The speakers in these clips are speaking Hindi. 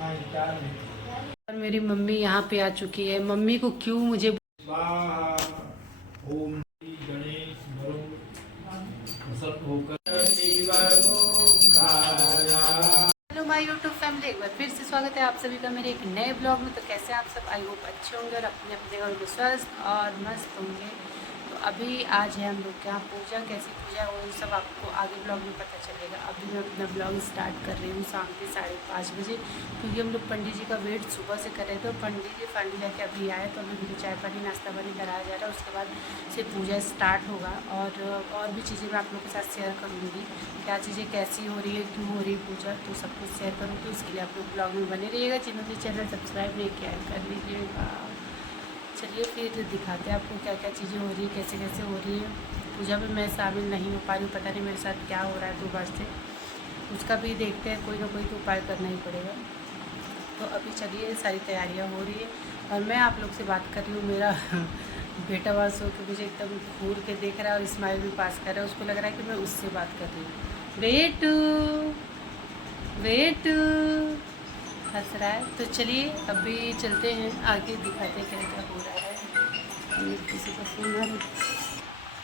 और मेरी मम्मी यहाँ पे आ चुकी है। मम्मी को क्यों मुझे Om Ganesh hello my YouTube family, एक बार फिर से स्वागत है आप सभी का मेरे एक नए ब्लॉग में। तो कैसे आप सब, आई होप अच्छे होंगे और अपने अपने घर में स्वस्थ और मस्त होंगे। तो अभी आज है हम लोग के यहाँ पूजा। कैसी पूजा है वो सब आपको आगे ब्लॉग में पता चलेगा। अभी मैं अपना ब्लॉग स्टार्ट कर रही हूँ शाम के 5:30 बजे, क्योंकि हम लोग पंडित जी का वेट सुबह से कर रहे थे। पंडित जी फाइनली जाके अभी आए, तो अभी उनको चाय पानी नाश्ता पानी कराया जा रहा है। उसके बाद से पूजा स्टार्ट होगा और भी चीज़ें मैं आप लोगों के साथ शेयर करूँगी। क्या चीज़ें कैसी हो रही है, क्यों हो रही है पूजा, तो सब कुछ शेयर करूँगी। तो उसके लिए आप लोग ब्लॉग में बने रहिएगा। जिन्होंने चैनल सब्सक्राइब नहीं किया है कर लीजिएगा। चलिए फिर दिखाते हैं आपको क्या क्या चीज़ें हो रही है, कैसे कैसे हो रही है पूजा में। मैं शामिल नहीं हो पा रही हूँ, पता नहीं मेरे साथ क्या हो रहा है 2 बार से। उसका भी देखते हैं, कोई ना कोई तो उपाय करना ही पड़ेगा। तो अभी चलिए, सारी तैयारियाँ हो रही है और मैं आप लोग से बात कर रही हूँ। मेरा बेटा वहाँ सो के मुझे एकदम घूर के देख रहा है और स्माइल भी पास कर रहा है। उसको लग रहा है कि मैं उससे बात कर रही हूँ। बेटू बेटू हंस रहा है। तो चलिए अभी चलते हैं, आगे दिखाते हैं क्या क्या हो रहा है। किसी का फोन आ रहा है।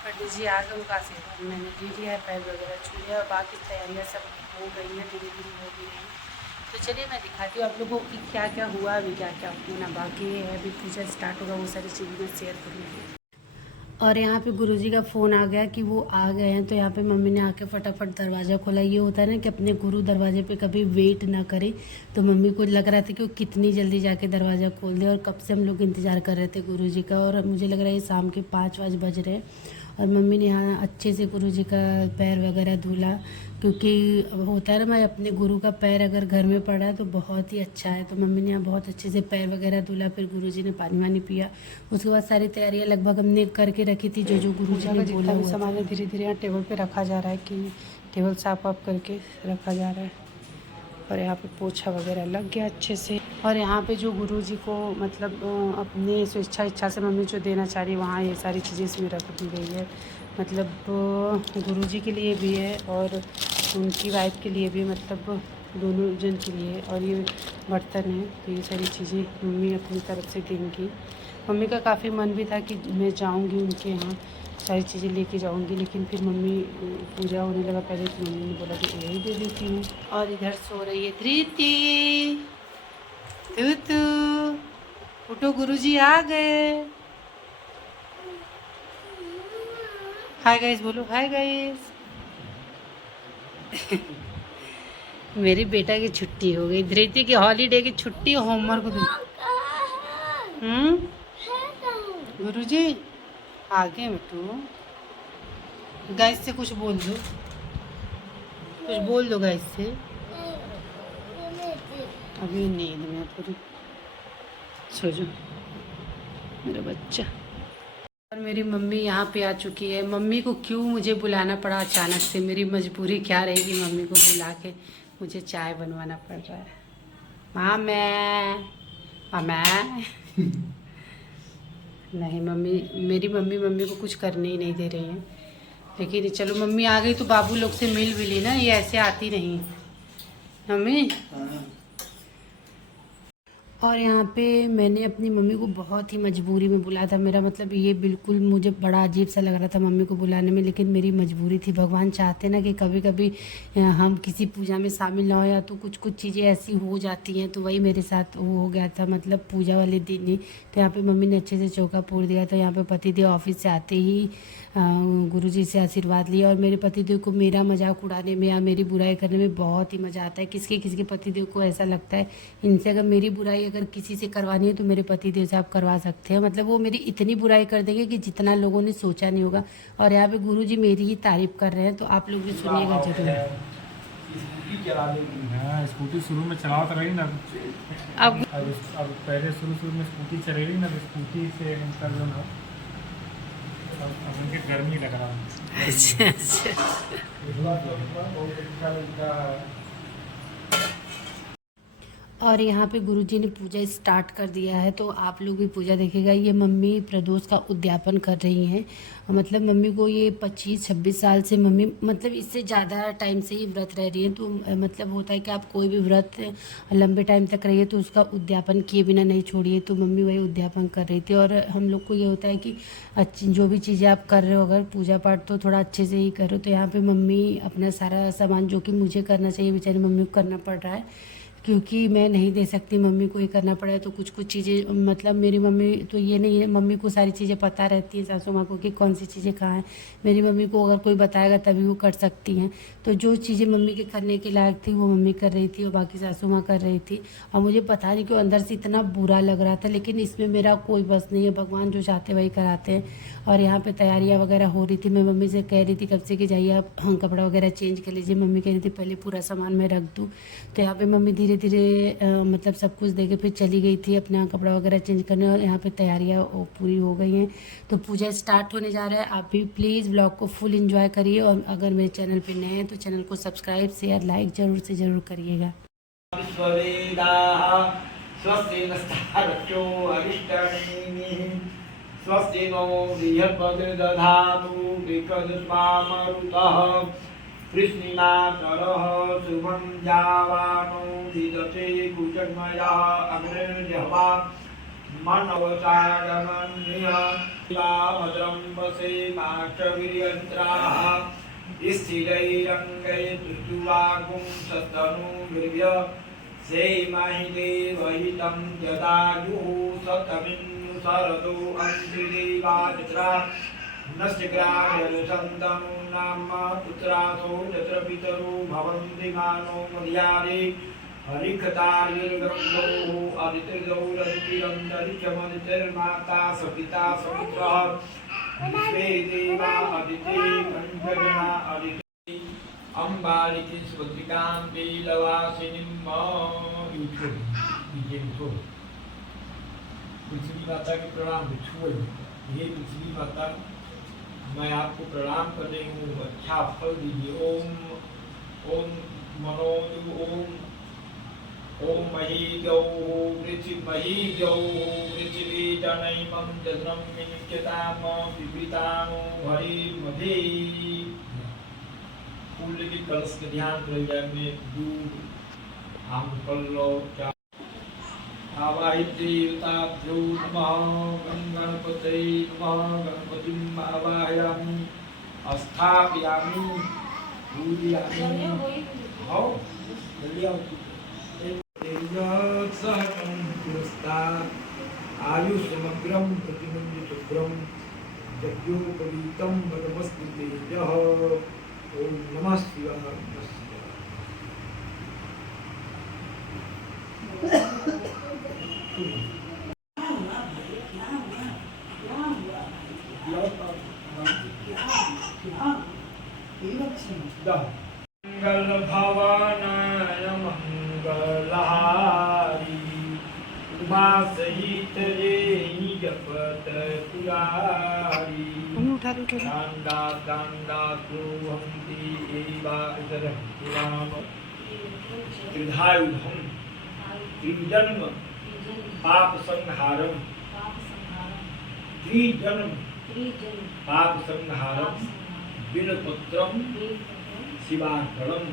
पंडित जी आ गए, उनका आशीर्वाद मैंने ले लिया है, पैर वगैरह छू लिया और बाकी तैयारियाँ सब हो गई हैं, धीरे धीरे हो भी रही हैं। तो चलिए मैं दिखाती हूँ आप लोगों को कि क्या क्या हुआ, अभी क्या क्या होना बाकी है। अभी पूजा स्टार्ट होगा, वो सारी चीज़ें मैं शेयर करूँगी। और यहाँ पे गुरुजी का फ़ोन आ गया कि वो आ गए हैं। तो यहाँ पे मम्मी ने आके फटाफट दरवाज़ा खोला। ये होता है ना कि अपने गुरु दरवाजे पे कभी वेट ना करे। तो मम्मी को लग रहा था कि वो कितनी जल्दी जाके दरवाज़ा खोल दे, और कब से हम लोग इंतज़ार कर रहे थे गुरुजी का। और मुझे लग रहा है ये शाम के 5 बज रहे हैं। और मम्मी ने यहाँ अच्छे से गुरुजी का पैर वगैरह धुला, क्योंकि होता है ना मैं अपने गुरु का पैर अगर घर में पड़ा है तो बहुत ही अच्छा है। तो मम्मी ने यहाँ बहुत अच्छे से पैर वगैरह धुला। फिर गुरुजी ने पानी वानी पिया। उसके बाद सारी तैयारियाँ लगभग हमने करके रखी थी, जो गुरुजी ने बोला हुआ था। सामान धीरे धीरे यहाँ टेबल पे रखा जा रहा है कि टेबल साफ वाफ करके रखा जा रहा है। और यहाँ पे पोछा वगैरह लग गया अच्छे से। और यहाँ पे जो गुरुजी को मतलब अपने स्वेच्छा इच्छा से मम्मी जो देना चाह रही है, वहाँ ये सारी चीज़ें इसमें रख दी गई है। मतलब गुरुजी के लिए भी है और उनकी वाइफ के लिए भी, मतलब दोनों जन के लिए। और ये बर्तन है, तो ये सारी चीज़ें मम्मी अपनी तरफ से देंगी। मम्मी का काफ़ी मन भी था कि मैं जाऊंगी उनके यहाँ, सारी चीज़ें लेके जाऊंगी, लेकिन फिर मम्मी पूजा होने लगा पहले तो मम्मी ने बोला कि यही दे देती हूँ। और इधर सो रही है धृति। तू उठो, गुरुजी आ गए। हाय गाइस बोलो, हाय गाइस। मेरे बेटा की छुट्टी हो गई, धृति की हॉलीडे की छुट्टी, होमवर्क दो। गुरुजी आ गए बेटू। गाइस से कुछ बोल दो, कुछ बोल दो गाइस से। अभी नींद में पूरी, सो जाओ मेरा बच्चा। और मेरी मम्मी यहाँ पे आ चुकी है। मम्मी को क्यों मुझे बुलाना पड़ा अचानक से, मेरी मजबूरी क्या रहेगी मम्मी को बुला के मुझे चाय बनवाना पड़ रहा है। माँ मैं नहीं, मम्मी को कुछ करने ही नहीं दे रही है। लेकिन चलो मम्मी आ गई तो बाबू लोग से मिल भी ली ना, ये ऐसे आती नहीं मम्मी। और यहाँ पे मैंने अपनी मम्मी को बहुत ही मजबूरी में बुलाया था। मेरा मतलब ये बिल्कुल मुझे बड़ा अजीब सा लग रहा था मम्मी को बुलाने में, लेकिन मेरी मजबूरी थी। भगवान चाहते ना कि कभी कभी हम किसी पूजा में शामिल ना हो, या तो कुछ कुछ चीज़ें ऐसी हो जाती हैं। तो वही मेरे साथ वो हो गया था, मतलब पूजा वाले दिन ही। तो यहाँ पे मम्मी ने अच्छे से चौका पूर दिया। तो यहाँ पे पतिदेव ऑफिस से आते ही गुरुजी से आशीर्वाद लिया। और मेरे पतिदेव को मेरा मजाक उड़ाने में या मेरी बुराई करने में बहुत ही मज़ा आता है। किसके किसके पतिदेव को ऐसा लगता है, इनसे अगर मेरी बुराई अगर किसी से करवानी है तो मेरे पतिदेव से आप करवा सकते हैं। मतलब वो मेरी इतनी बुराई कर देंगे कि जितना लोगों ने सोचा नहीं होगा। और यहाँ पे गुरुजी मेरी ही तारीफ कर रहे हैं, तो आप लोग भी सुनिएगा जरूर। हाँ, स्कूटी शुरू में चलाओ तो रही ना। अब अब पहले शुरू में स्कूटी चल रही ना, तो स्कूटी से कर लो ना। अब उनके गर्मी लग रहा है। अच्छा अच्छा। और यहाँ पे गुरुजी ने पूजा स्टार्ट कर दिया है, तो आप लोग भी पूजा देखेगा। ये मम्मी प्रदोष का उद्यापन कर रही हैं। मतलब मम्मी को ये 25-26 साल से मम्मी मतलब इससे ज़्यादा टाइम से ही व्रत रह रही है। तो मतलब होता है कि आप कोई भी व्रत लंबे टाइम तक रहिए तो उसका उद्यापन किए बिना नहीं छोड़िए। तो मम्मी वही उद्यापन कर रही थी। और हम लोग को ये होता है कि अच्छी जो भी चीज़ें आप कर रहे हो, अगर पूजा पाठ तो थोड़ा अच्छे से ही करो। तो यहाँ पर मम्मी अपना सारा सामान जो कि मुझे करना चाहिए बेचारी मम्मी को करना पड़ रहा है, क्योंकि मैं नहीं दे सकती, मम्मी को ही करना पड़ा। तो कुछ कुछ चीज़ें मतलब मेरी मम्मी तो ये नहीं है, मम्मी को सारी चीज़ें पता रहती है, सासू माँ को, कि कौन सी चीज़ें कहाँ हैं। मेरी मम्मी को अगर कोई बताएगा तभी वो कर सकती हैं। तो जो चीज़ें मम्मी के करने के लायक थी वो मम्मी कर रही थी और बाकी सासू माँ कर रही थी। और मुझे पता नहीं क्यों अंदर से इतना बुरा लग रहा था, लेकिन इसमें मेरा कोई बस नहीं है, भगवान जो चाहते वही कराते हैं। और यहाँ पे तैयारियाँ वगैरह हो रही थी। मैं मम्मी से कह रही थी कब से कि जाइए आप कपड़ा वगैरह चेंज कर लीजिए। मम्मी कह रही थी पहले पूरा सामान मैं रख दूँ। तो यहाँ पे मम्मी धीरे धीरे मतलब सब कुछ देके फिर चली गई थी अपना कपड़ा वगैरह चेंज करने। और यहाँ पे तैयारियाँ पूरी हो गई हैं, तो पूजा स्टार्ट होने जा रहा है। आप भी प्लीज़ ब्लॉग को फुल एंजॉय करिए। और अगर मेरे चैनल पे नए हैं तो चैनल को सब्सक्राइब शेयर लाइक ज़रूर से ज़रूर करिएगा। स्वस्ति नस्तारक्षो अरिष्टनेमिः स्वस्ति नो बृहस्पतिर्दधातु विकदस्मामरुतः कृष्णिमातरः शुभं जावानो विदते कुचग्मयः अग्निर्जह्वा मनवसागमन्यः भद्रं वसे माक्षवीर्यन्त्राः स्थिरैरङ्गैर्दृष्ट्वागुं सस्तनूभिर्य सेमहि वहितं जदायुः सतमिन्नुसरतो अन्त्रिदेवाचत्रा नश्चग्रामसन्तनु नाम पुत्रासो तत्र पितरो भवन्ति मानो मर्यादे हरिकतार्यर्गन्दोः अदितिर्गौरदितिरन्तरिक्षमदितिर्माता सपिता सपुत्रः विश्वे देवा अदिति पञ्चजना अदिति अम्बालिकी स्वद्रिकां लीलवासिनीं पृथ्वी माता की प्रणाम बिछुए। ये पृथ्वी माता मैं आपको प्रणाम कर रही हूँ, अच्छा फल दीजिए। ओम ओम मनोजु ओम मही गौ पृथ्वी पृथ्वी जनैमं जन्म नित्यताम विपरीतानो भरी मधे। फूल की कलश के ध्यान कर में दूध आम पल्लो क्या आवाहितेवताभ्यो नमः गणपतये नमः। गणपतिं आवाहयामि स्थापयामि पूजयामि। आओ जल्दी आओ। सहकं पुरस्तात् आयुष्मग्रं प्रतिमन्य शुभ्रं यज्ञोपवीतं भगवस्तु तेजः। ओम नमः शिवाय नमः मंगल भवनाय मंगलहारी उमा सहित जपत पुरारी दांडा दांडा हंति एवा इतरं पुराण त्रिधायुधं त्रिजन्म पाप संहारम त्रिजन्म पाप संहारम बिलपत्रम शिवार्पणम।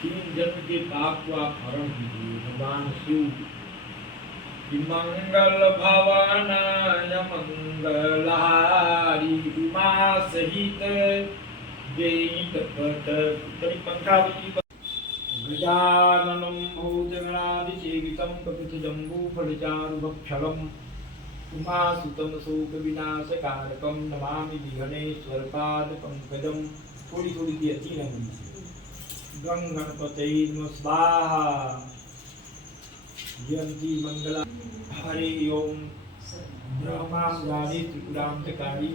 तीन जन्म के पाप को आप हरण कीजिए भगवान शिव। मंगल भवनाय मंगलहारी उमा सहित गजाननं भोजगणादिसेवितं कपितजम्बूफलचारुभक्षणम् उमासुतं शोकविनाशकारकं नमामि विघ्नेश्वरपादपङ्कजं। थोड़ी थोड़ी सी अच्छी रहेंगी। गं गणपतये नमः स्वाहा। जयंती मंगला हरि ओम। ब्रह्मां गानि त्रिपुरांतकारी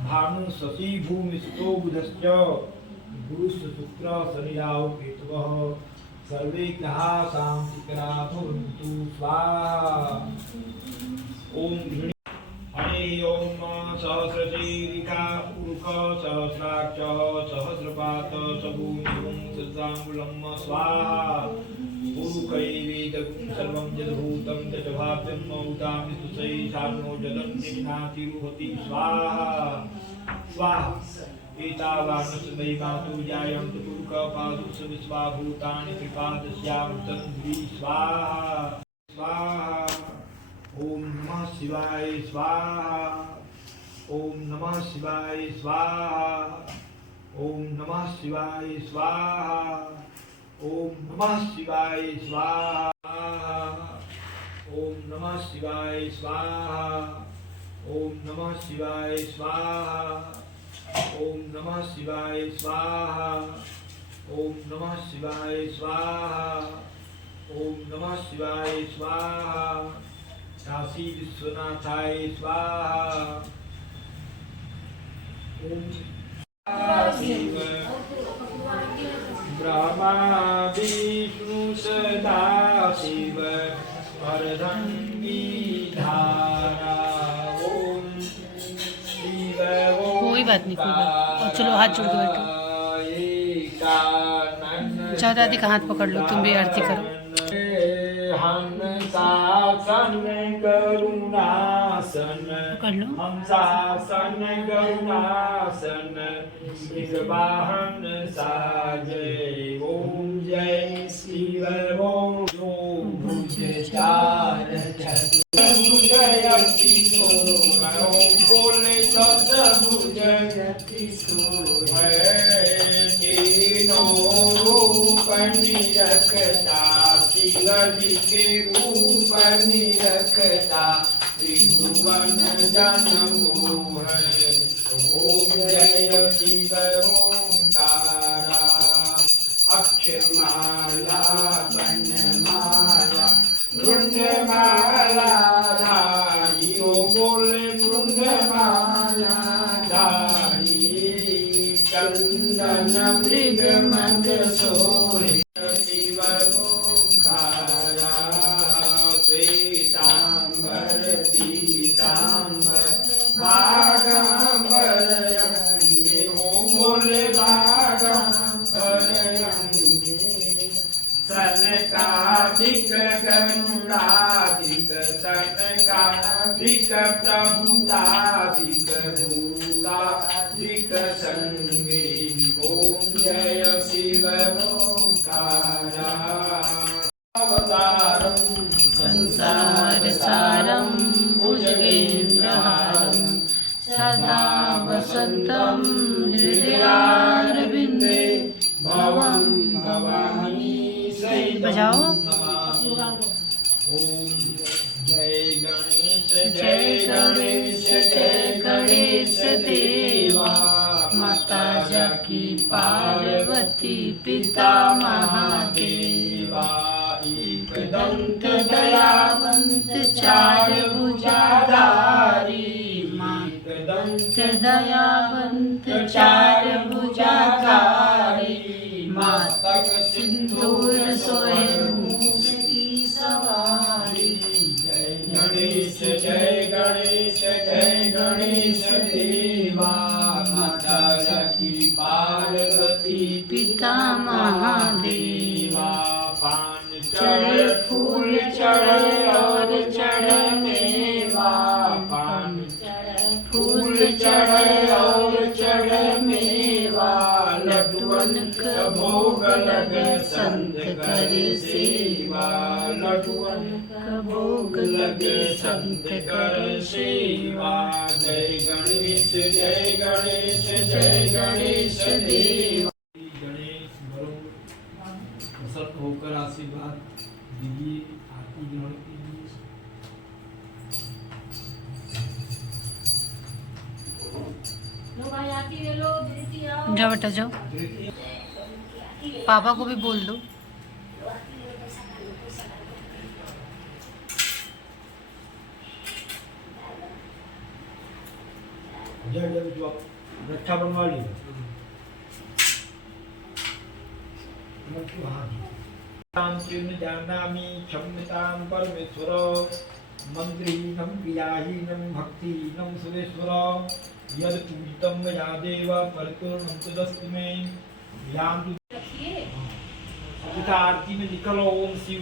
भानु शशि भूमि सुतो बुधश्च गुरुश्च शुक्र शनिराहु केतवः सर्वे ग्रहा शान्तिकरा भवन्तु स्वाहा। ओम हरि ओम। सहस्रशीरिका उरुक सहस्राक्ष सहस्रपात सबूनिं सदांगुलं स्वाहा। उरुकये यदगुं सर्वं यद्भूतं यद्भाव्यं मौतामि सुसै सानो जगन्निघ्नातिरुहति स्वाहा स्वाहा एतावानसदै मातु जायन्तु पुरुकपादुष विश्वाभूतानि त्रिपादस्यामृतन्ध्री स्वाहा स्वाहा ओम नमः शिवाय स्वाहा ओम नमः शिवाय स्वाहा ओम नमः शिवाय स्वाहा ओम नमः शिवाय स्वाहा ओम नमः शिवाय स्वाहा ओम नमः शिवाय स्वाहा ओम नमः शिवाय स्वाहा ओम नमः शिवाय स्वाहा ओम नमः शिवाय स्वाहा काशी विश्वनाथाय स्वाहा ओम शिव ब्रह्मा विष्णु सदा शिव अर्धंगी धारा ओम शिव कोई बात नहीं, कोई बात। और चलो हाथ जोड़ के बैठो। जाओ दादी का हाथ पकड़ लो, तुम भी आरती करो। हंसासन करुणासन पकड़ लो। हंसासन करुणासन वाहन साजे ओम जय शिव ओम भुज चार चतुर्भुजयति ओम बोले चतुर्भुजयति तीनों रूप निरखता शिवजी के रूप निरखता त्रिभुवन जन मोहन ओम जय शिव ओंकारा अक्षमाला वनमाला वृंदमाला धारी ओम बोले वृंदमाला धारी चंदन मृग मद सोहे शिव ओंकारा श्वेतांबर पीतांबर बागांबर अंगे ओम बोले बागांबर अंगे सनकाधिक गरुडाधिक सनकाधिक प्रभुताधिक भूताधिक संगे ओम जय शिव ओंकारा अवतारं संसार सारं भुजगेन्द्रहारं सदा वसन्तं हृदयारविन्दे भवं भवानी बजाओ। ओम जय गणेश जय गणेश जय गणेश देवा, माता जाकी पार्वती पिता महादेवा। एक दंत दयावंत चार भुजाधारी, एक दंत दयावंत चार भुजाधारी, मातक सिंदूर सोए मूस की सवारी। जय गणेश जय गणेश जय गणेश देवा, माता जाकी पार्वती पिता महादेवा। पान चढ़े फूल चढ़े और चढ़े मेवा, पान फूल चढ़े और चढ़े मेवा। लड्डुअन का भोग लगे संत करे सेवा, लड्डुअन का भोग लगे संत करे सेवा। जय गणेश जय गणेश जय गणेश देवा। गणेश बड़ों प्रसन्न होकर आशीर्वाद दीजिए, आरती ग्रहण कीजिए। जाओ बेटा जाओ, पापा को भी बोल दो। जय जय जो रक्षा बनवा ली जानामि क्षम्यतां परमेश्वर मंत्रीहीनं क्रियाहीनं भक्तिहीनं सुरेश्वर यद पूजितं मया देव परिपूर्णं तदस्तु मे यान्तु जैसा आरती में लिखा लो ओम शिव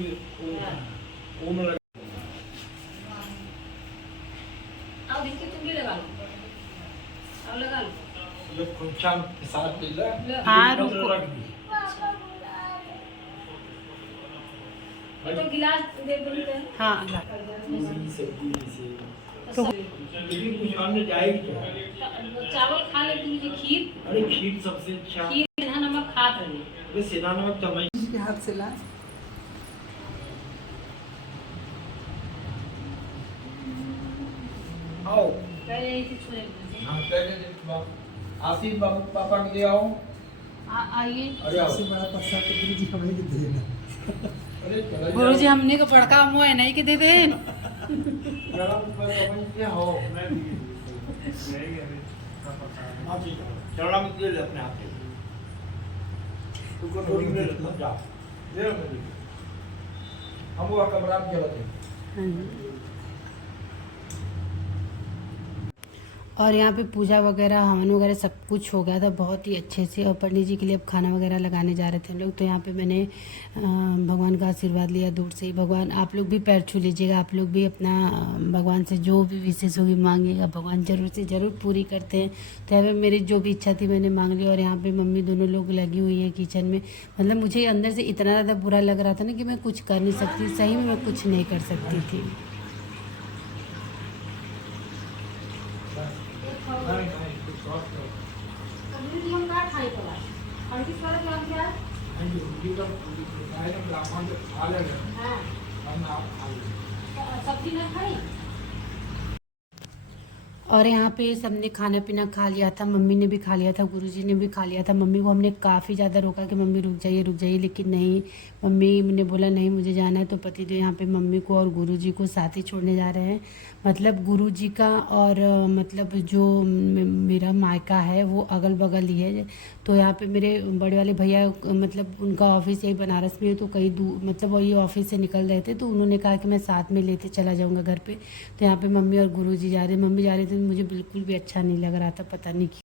ओम लगा। अब देखिए तुम भी लगा लो, अब लगा लो। ये पंचांग के साथ ले लो। हाँ, ये रुको। रख दी। तो गिलास दे दो। हाँ पूरी से पूरी से। तो लेकिन कुछ अन्य जाएगी क्या? चावल खा ले तुझे, खीर अरे खीर सबसे अच्छा। खीर सेंधा नमक खात रहे। अरे सेंधा नमक तमई के हाथ से ला। आओ। पहले इसे छुए लीजिए। हाँ पहले आशीष बाबू पापा के लिए आओ। आइए अरे आओ। सबसे बड़ा प्रसाद तो गुरु जी हमें ही देना। अरे चला गुरु जी हमने को बड़का मुँह है नहीं के दे दे। गरम पर समझ के हो। हाँ ठीक है। चला मत ले अपने हाथ से। तू कटोरी में ले ले जा। ले मेरे। हम वो कमरा में जलाते हैं। और यहाँ पे पूजा वगैरह हवन वगैरह सब कुछ हो गया था बहुत ही अच्छे से। और पंडित जी के लिए अब खाना वगैरह लगाने जा रहे थे हम लोग। तो यहाँ पे मैंने भगवान का आशीर्वाद लिया दूर से ही। भगवान आप लोग भी पैर छू लीजिएगा, आप लोग भी अपना भगवान से जो भी विशेष होगी मांगिएगा, भगवान जरूर से ज़रूर पूरी करते हैं। तो यहाँ पे मेरी जो भी इच्छा थी मैंने मांग ली। और यहाँ पे मम्मी दोनों लोग लगी हुई हैं किचन में। मतलब मुझे अंदर से इतना ज़्यादा बुरा लग रहा था ना कि मैं कुछ कर नहीं सकती, सही में मैं कुछ नहीं कर सकती थी। सब्जी ना खाई। और यहाँ पे सबने खाना पीना खा लिया था, मम्मी ने भी खा लिया था, गुरुजी ने भी खा लिया था। मम्मी को हमने काफ़ी ज़्यादा रोका कि मम्मी रुक जाइए, लेकिन नहीं, मम्मी ने बोला नहीं मुझे जाना है। तो पति तो यहाँ पे मम्मी को और गुरुजी को साथ ही छोड़ने जा रहे हैं। मतलब गुरुजी का और मतलब जो मेरा मायका है वो अगल बगल ही है। तो यहाँ पे मेरे बड़े वाले भैया मतलब उनका ऑफिस यही बनारस में है। तो कहीं दूर मतलब वही ऑफिस से निकल रहे थे तो उन्होंने कहा कि मैं साथ में लेते चला जाऊँगा घर पे। तो यहाँ पे मम्मी और गुरुजी जा रहे, मम्मी जा रहे थे। मुझे बिल्कुल भी अच्छा नहीं लग रहा था, पता नहीं क्यों।